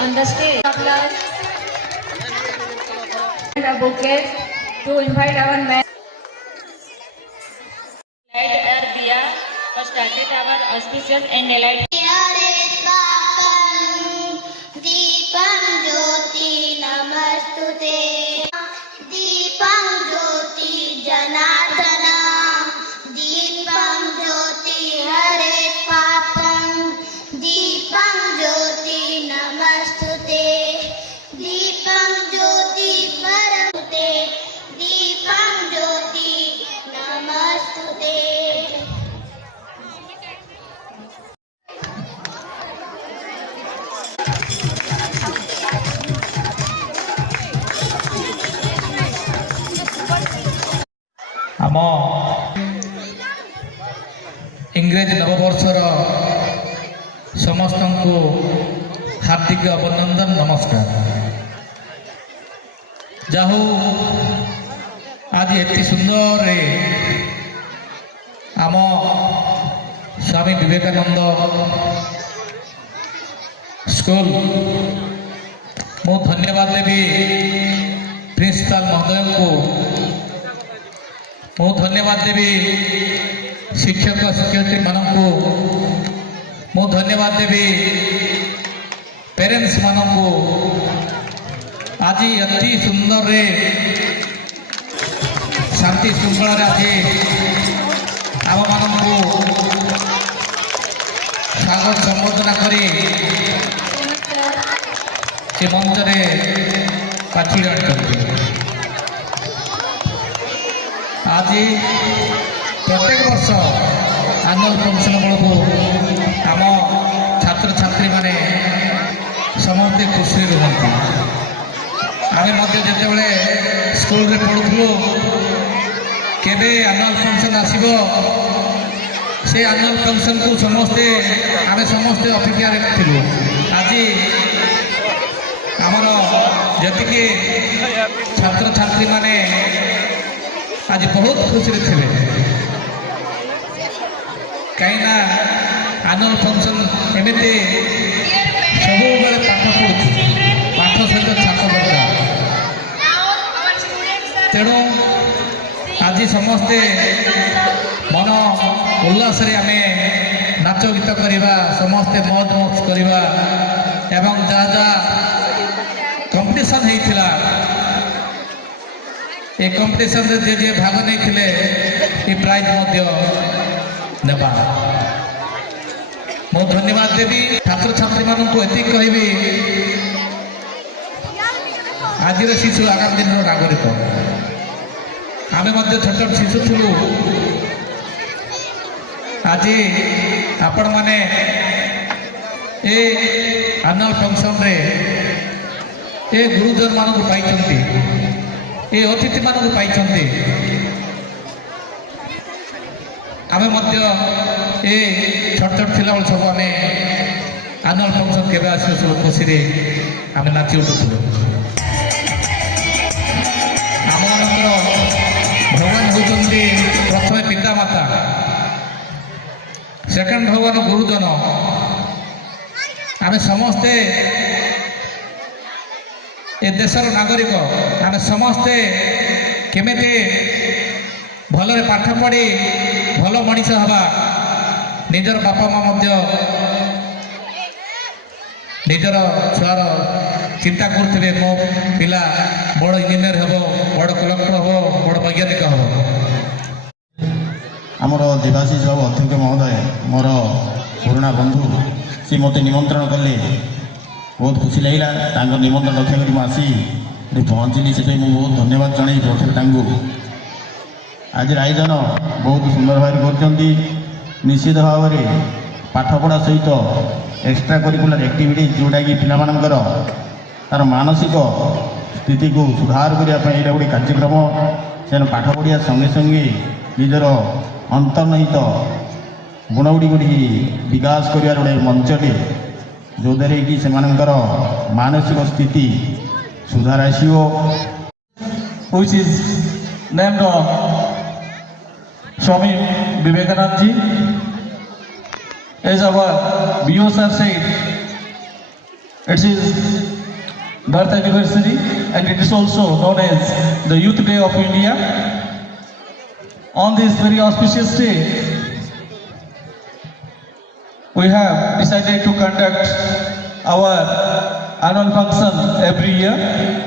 On the stage, applause and a bouquet to invite our men. Light air diya for started our auspicious and light. दीपं ज्योति नमस्तुते दीपं ज्योति जनार्दन दीपं ज्योति हरे पापं दीपं ज्योति नमस्तुते दीपं ज्योति परमते दीपं ज्योति नमस्तुते। आम इंग्रेज नववर्षर समस्त को हार्दिक अभिनंदन नमस्कार। जाहू आज एति सुंदर आम स्वामी विवेकानंद स्कूल मु धन्यवाद देवी प्रिंसिपाल महोदय को बहुत धन्यवाद देवी शिक्षक शिक्षयित्री मानक को धन्यवाद देवी पेरेंट्स मानक को आज अति सुंदर रे शांति श्रृंखला आज आम मान को स्वागत संबोधना करी मंच पाछी आनी आज प्रत्येक वर्ष आनुअल फंक्शन बेलू आम छात्र छात्री माने समस्ते खुशी रुहती। आम जिते स्कूल रे पढ़ुलु केबे आनुअल फंक्शन आसीबो से आनुअल फंक्शन को समस्ते आम समस्ते अपेक्षा रखिलु। आज आमर जतिके छात्र छात्री माने आज बहुत खुशी थे कहीं आनुअल फंक्शन एमती सब पाठ पढ़ु पाठ सहित छात्र दरकार तेणु आज समस्ते मन उल्लास आम नाच गीत करवा समस्ते मौज मौज करवा एवं जहाँ जहाँ कंपटीशन होता ये कंपटीशन जे जे भाग नहीं प्राइज नेबा बहुत धन्यवाद देवी छात्र छात्री मान को ये कहबी आज शिशु आगामी दिन नागरिक आम छोट छोट शिशु थी आज आपण मैने ए आनुअल फंक्शन रे ए गुरुजन मान को पाई ये अतिथि मान पाई आम ये छोट छोट थिला सब आम आनुअल फंक्शन के सब खुशी आम नाची उठुल आम मान भगवान होती प्रथम पिता माता सेकेंड भगवान गुरुजन आम समस्ते ए देशर नागरिक आम समस्ते केमिति भलरे पाठ पढ़ी भल मनीष हवा निजर बापा माँ निजर छुआर चिंता करुवे मो पिला बड़ इंजीनियर हम बड़ कलेक्टर हम बड़ वैज्ञानिक हम। आमर देवाशीष बाबू अध्यक्ष महोदय मोर पुराणा बंधु सी मत निमंत्रण कले बहुत खुशी लगे निमंत्रण रक्षा कर आसी पहुँचली से बहुत धन्यवाद जन प्रथम आज आयोजन बहुत सुंदर भाव कर निश्चित भाव में पाठपढ़ा सहित एक्स्ट्रा करिकुलर एक्टिविटीज जोटा कि पिलामानंकर ତାର ମାନସିକ ସ୍ଥିତିକୁ ସୁଧାର କରିବା ପାଇଁ ଏଇଟା ଗୋଟେ କାର୍ଯ୍ୟକ୍ରମ। ସେମାନେ ପାଠ ପଢ଼ିବା ସଙ୍ଗେ ସଙ୍ଗେ ନିଜର ଅନ୍ତର୍ନିହିତ ଗୁଣଗୁଡ଼ିକୁ ବିକାଶ କରିବାର ଗୋଟେ ମଞ୍ଚଟେ, ଯେଉଁଥିରେ କି ସେମାନଙ୍କର ମାନସିକ ସ୍ଥିତି ସୁଧାର ଆସିବ। which is named on Swami Vivekananda ji. As our BO sir said, it is birth anniversary and it is also known as the Youth Day of India. On this very auspicious day, we have decided to conduct our annual function every year.